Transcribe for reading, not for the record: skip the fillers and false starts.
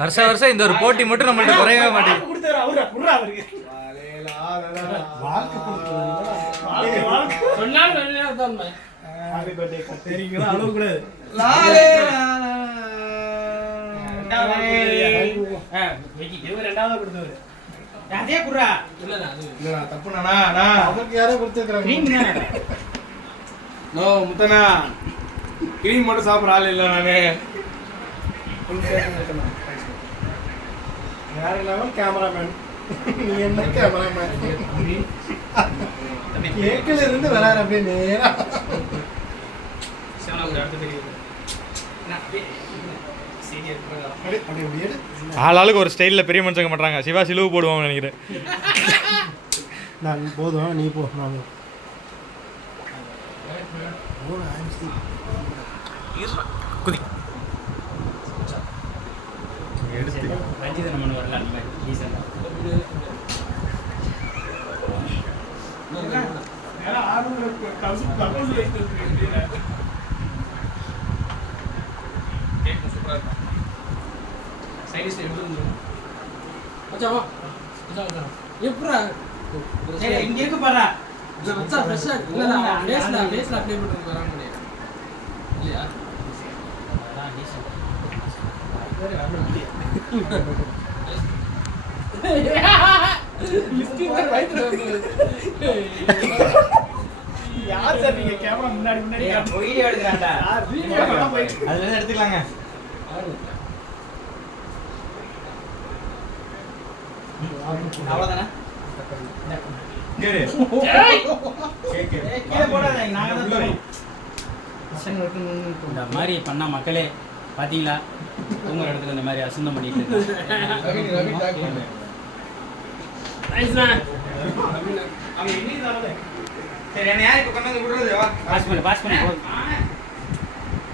வருஷம் இந்த ஒரு போட்டி மட்டும் நம்மள்ட்ட குறையவே மாட்டேங்குது. முத்தனா கிரீம் மட்டும் சாப்பிட்ற ஆள் இல்லை நானு. வேற லெவல் கேமராமேன். நீ என்ன கேமராமேன்? கேக்கில் இருந்து வராரு அப்படியே நேரா. ஆளாளுக்கு ஒரு ஸ்டைலில் பெரிய மனுஷங்க பண்ணுறாங்க. சிவா சிலுவு போடுவாங்க நினைக்கிறேன். நான் போதும், நீ போ. நான் குதி இங்க இருக்கு பாரு. மச்சா ஃப்ரெஷ்ஷா இல்லடா. பேஸ்ல அப்ளை பண்ணிட்டு வராங்க முடியாது. இல்லையா? அதான் டீசல். லிஃப்ட் வைத்து யார் சார் நீங்க கேமரா முன்னாடி வீடியோ எடுக்கறான்டா. அதுல இருந்து எடுத்துக்கலாங்க. அவ்வளவுதானே? இந்த மாதிரி பண்ணா மக்களே பாத்தீங்களா? தூங்குற இடத்துல இந்த மாதிரி அசுந்தம் பண்ணிட்டு சரி, என்ன யாரு இப்ப கொண்டு வந்து விடுறது? பாஸ் பண்ணி